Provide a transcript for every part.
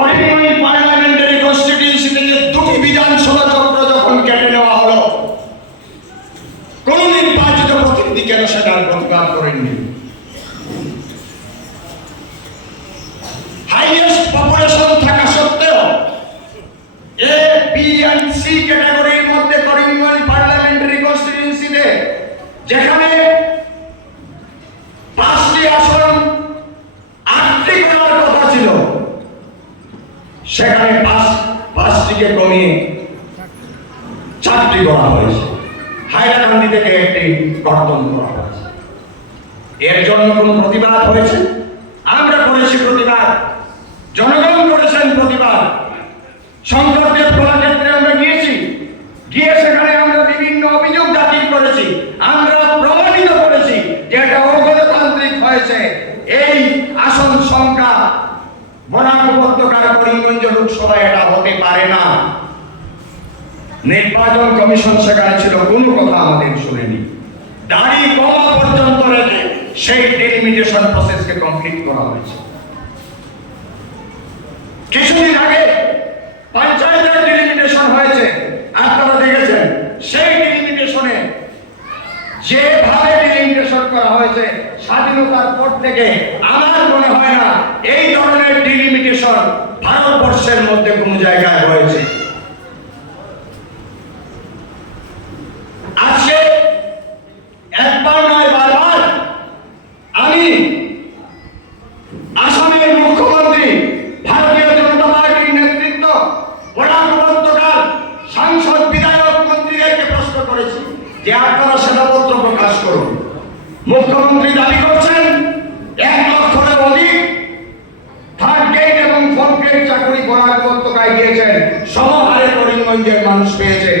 Karimganj parliamentary constituency থেকে দুটি বিধানসভা চক্র যখন কেটে নেওয়া হলো, কোন নির্বাচিত প্রতিনিধি কেন সেটার প্রতিবাদ করেননি? হাইয়েস্ট পপুলেশন থাকা সত্ত্বেও এ, বি এন্ড সি ক্যাটাগরির মধ্যে করিমগঞ্জ পার্লামেন্টারি কনস্টিটিউয়েন্সিতে যেখানে 5টি আসন 8টি করার কথা ছিল, সেখানে 5টিকে কমিয়ে 4টি করা হয়েছে। হাইলাকান্দি থেকে একটি কর্তন করা হয়েছে। এর জন্য কোনো প্রতিবাদ হয়েছে? আমরা করেছি প্রতিবাদ, জনগণ করেছেন প্রতিবাদ। শঙ্করদেব কলাক্ষেত্রে আমরা গিয়েছি, গিয়ে সেখানে আমরা বিভিন্ন অভিযোগ দাখিল করেছি। আমরা প্রমাণিত করেছি যে এটা অগণতান্ত্রিক হয়েছে। এই আসন সংখ্যা বরাক উপত্যকার করিমগঞ্জ লোকসভায় এটা হতে পারে না। নির্বাচন কমিশন সেখানে ছিল, কোনো কথা আমাদের শুনেনি। দাড়ি কমা পর্যন্ত রেখে সেই ডেলিমিটেশন প্রসেসকে কমপ্লিট করা হয়েছে। কিছুদিন আগে পঞ্চায়েতের ডেলিমিটেশন হয়েছে, আপনারা দেখেছেন। সেই ডেলিমিটেশনে যেভাবে ডেলিমিটেশন করা হয়েছে স্বাধীনতার পর থেকে, আমার মনে হয় না এই ধরনের ডেলিমিটেশন ভারতবর্ষের মধ্যে কোনো জায়গায় হয়েছে। আজকে একবার নয়, বারবার আমি আসামের মুখ্যমন্ত্রী, ভারতীয় জনতা পার্টির নেতৃত্ব, বরাক উপত্যকার সাংসদ, বিধায়ক, মন্ত্রীদেরকে প্রশ্ন করেছি যে আপনারা শ্বেতপত্র প্রকাশ করুন। মুখ্যমন্ত্রী দাবি করছেন 1 লক্ষের অধিক থার্ড গ্রেড এবং ফোর্থ গ্রেড চাকরি বরাক উপত্যকায় দিয়েছেন। সমহারে করিমগঞ্জের মানুষ পেয়েছে,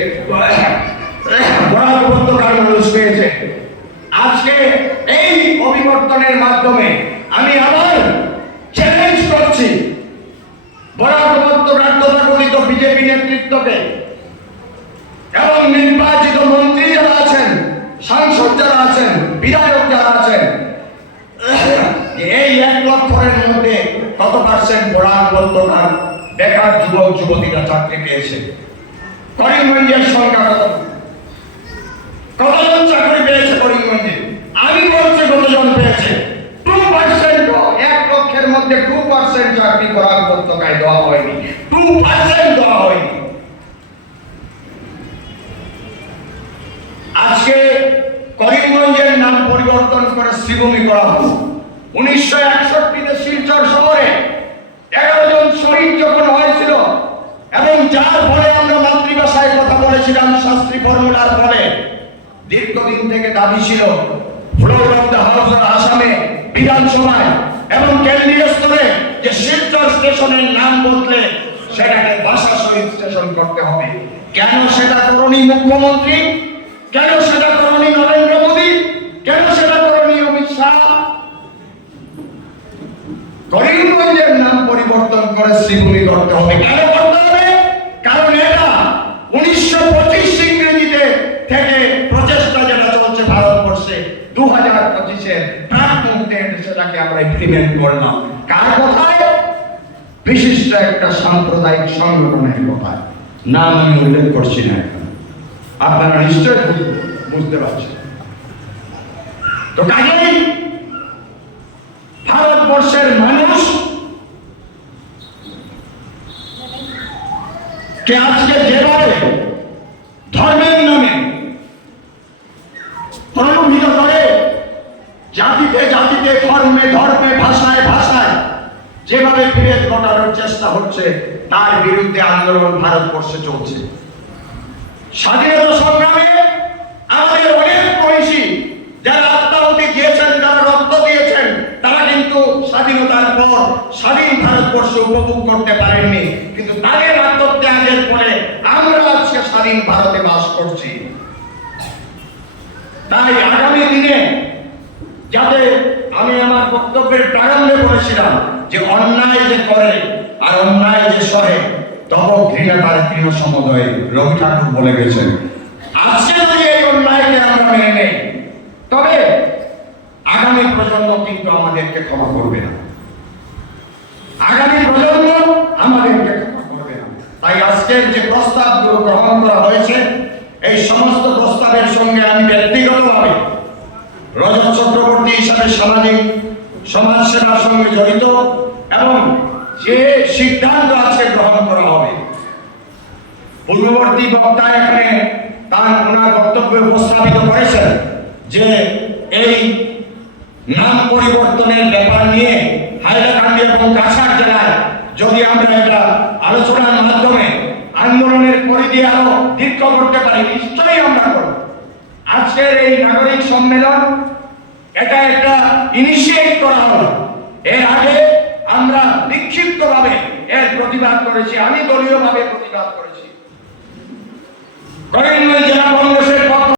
বরাক উপত্যকার মানুষ পেয়েছে। আজকে এই অভিবর্তনের মাধ্যমে আমি আবার চ্যালেঞ্জ করছি বরাক উপত্যকার তথাকথিত বিজেপি নেতৃত্বকে এবং নির্বাচিত মন্ত্রী যারা আছেন, সাংসদ যারা আছেন, বিধায়ক যারা আছেন, এই 1 লক্ষের মধ্যে কত পার্সেন্ট বরাক উপত্যকার বেকার যুবক যুবতীরা চাকরি পেয়েছে? করিমগঞ্জের সংখ্যা কতজন চাকরি পেয়েছে করিমগঞ্জে? আমি বলছি কতজন পেয়েছে? 2%। 1 লক্ষের মধ্যে 2% চাকরি বরাক উপত্যকায় দেওয়া হয়নি, 2% দেওয়া হয়নি। আজকে করিমগঞ্জের নাম পরিবর্তন করে শ্রীভূমি করা হলো। 1961-তে শিলচর শহরে 11 জন শহীদ যখন হয়েছিল এবং যার ফলে আমরা মাতৃভাষায় কথা বলেছিলাম শাস্ত্রী ফর্মুলার ফলে, দীর্ঘদিন থেকে দাবি ছিল floor of the house of আসামে, বিধানসভায় এবং কেন্দ্রীয় স্তরে যে শিলচর স্টেশনের নাম বদলে সেটাকে ভাষা শহীদ স্টেশন করতে হবে। কেন সেটা করনি মুখ্যমন্ত্রী? কেন সেটা করনি নরেন্দ্র মোদী? কেন সেটা করনি অমিত শাহ? করিমগঞ্জের নাম পরিবর্তন করে শ্রীভূমি করতে হবে। কেন করতে হবে? কারণ এটা 1925 ইংরেজিতে থেকে প্রচেষ্টা যেটা চলছে ভারতবর্ষে 2025-এর প্রাক মুহূর্তে সেটাকে আমরা ইমপ্লিমেন্ট করলাম। কার কথায়? বিশিষ্ট একটা সাম্প্রদায়িক সংগঠনের কথায়। নাম আমি উল্লেখ করছি না, আপনারা নিশ্চয় বুঝতে পারছেন। তো কাজেই ভারতবর্ষের মানুষ কে আজকে যেভাবে ধর্মের নামে প্রলোভিত করে, জাতিতে জাতিতে, ধর্মে ধর্মে, ভাষায় ভাষায় যেভাবে বিভেদ ঘটানোর চেষ্টা হচ্ছে, তার বিরুদ্ধে আন্দোলন ভারতবর্ষে চলছে। স্বাধীনতা সংগ্রামে আমাদের অনেক মনীষী যারা আত্মাহুতি দিয়েছেন, যারা রক্ত দিয়েছেন, তারা কিন্তু স্বাধীনতার পর স্বাধীন ভারতবর্ষ উপভোগ করতে পারেননি। কিন্তু তাদের আত্মত্যাগের ফলে আমরা আজকে স্বাধীন ভারতে বাস করছি। তাই আগামী দিনে যাতে, আমি আমার বক্তব্যের প্রারম্ভে বলেছিলাম যে অন্যায় যে করে আর অন্যায় যে সহে তব ঘৃণা তার তৃণ সমদয়ে, রবি ঠাকুর বলে গেছেন। আজকে যদি এই অন্যায়কে আমরা মেনে নেই, তবে আগামী প্রজন্ম কিন্তু আমাদেরকে ক্ষমা করবে না। আগামী প্রজন্ম আমাদের আজকের যে প্রস্তাবগুলো গ্রহণ করা হয়েছে, এই সমস্ত প্রস্তাবের সঙ্গে আমি ব্যক্তিগতভাবে রজত চক্রবর্তী হিসাবে সামাজিক সমাজ সেবার সঙ্গে জড়িত, এবং যে সিদ্ধান্ত আজকে গ্রহণ করা হবে, পূর্ববর্তী বক্তা এখানে ওনার বক্তব্য উপস্থাপিত করেছেন যে এই নাম পরিবর্তনের ব্যাপার নিয়ে হাইলাকান্দি এবং কাছাড় জেলায় যদি আমরা এটা আলোচনার মাধ্যমে আন্দোলনের পরিধি আরো দীর্ঘ করতে পারি, নিশ্চয়ই আমরা করব। আজকের এই নাগরিক সম্মেলন এটা একটা ইনিশিয়েট করা হলো। এর আগে আমরা বিক্ষিপ্তভাবে এর প্রতিবাদ করেছি, আমি দলীয়ভাবে প্রতিবাদ করেছি। করিমগঞ্জ জেলা কংগ্রেসের পক্ষ